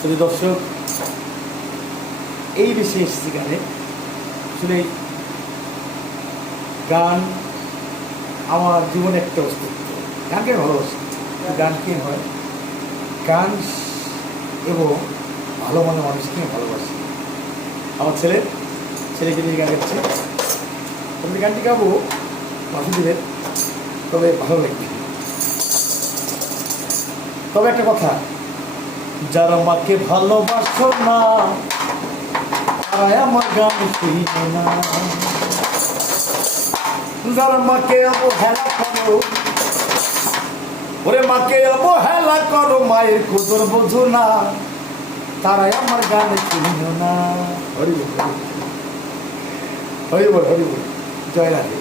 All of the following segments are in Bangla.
শুধু দর্শক এই বেশি এসেছি গানে। আসলে গান আমার জীবনে একটা অস্তিত্ব। গানকে ভালোবাসি, গানকে হয় গান এবং ভালো মনে মানুষকে ভালোবাসি। আমার ছেলেকে নিয়ে গান গাচ্ছে। আমি গানটি গাবো বাসুদেবের, তবে ভালো লাগবে। তবে একটা কথা, যারা মাকে ভালোবাসো না তারাই আমার গান শুনে না। যারা মাকে অবহেলা করো, ওরে মাকে অবহেলা করো, মায়ের কদর বোঝো না, তারাই আমার গান শুনিও না। হরি বল, হরি বল, হরি বল, জয় রাধে।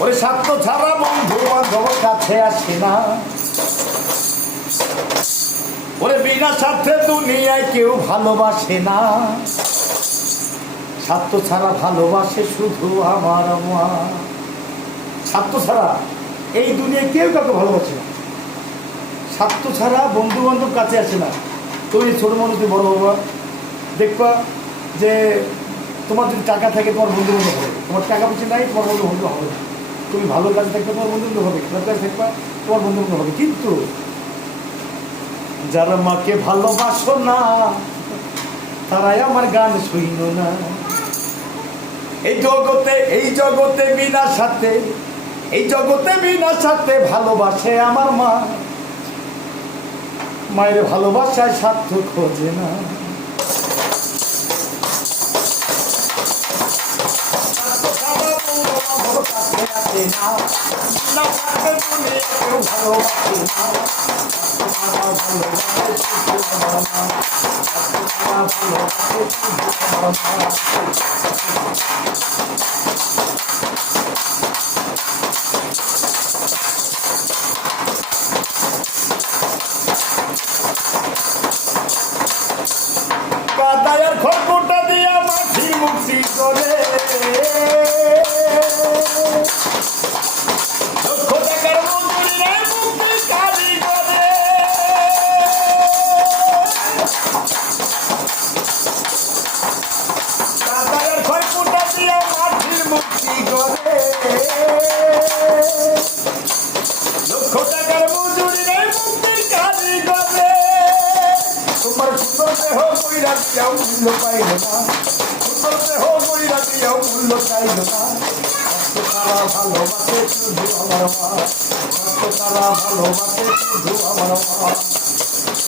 ওরে স্বার্থ ছাড়া বন্ধু বান্ধব কাছে আসে না, ওরে বিনা স্বার্থে দুনিয়ায় কেউ ভালোবাসে না। স্বার্থ ছাড়া ভালোবাসে শুধু আমার মা। স্বার্থ ছাড়া এই দুনিয়ায় কেউ কাউকে ভালোবাসে না। স্বার্থ ছাড়া বন্ধু বান্ধব কাছে আসে না। তুমি ছোটো মানুষ বড় বাবা দেখবা যে তোমার যদি টাকা থাকে তোমার বন্ধু বান্ধব হবে, তোমার টাকা পয়সা নাই তোমার বন্ধু বান্ধব হবে না। তুমি ভালো কাজে থাকবে তোমার বন্ধু বান্ধব হবে, খারাপ কাজে থাকবা তোমার বন্ধু বান্ধব হবে। কিন্তু যারা মাকে ভালোবাসো না তারাই আমার গান শুইনো না। এই জগতে বিনা সাথে, এই জগতে বিনা সাথে ভালোবাসে আমার মা। মায়ের ভালোবাসায় স্বার্থ খোঁজে না। কাদায়ের খড়কুটা দিয়া মাটি মুক্তি করে, লক্ষ টাকার মজুরিরে মুক্তি কালি করে। কাদায়ের খড়কুটা দিয়া মাটির মুক্তি করে, লক্ষ টাকার মজুরিরে মুক্তি কালি করে। তোমার সুন্দর দেহ কইরা দিয়াও মূল্য পাইল না, সুন্দর দেহ কইরা দিয়াও মূল্য চাইল না। তারা ভালোবাসে শুধু আমার মা, তারা ভালোবাসে শুধু আমার মা।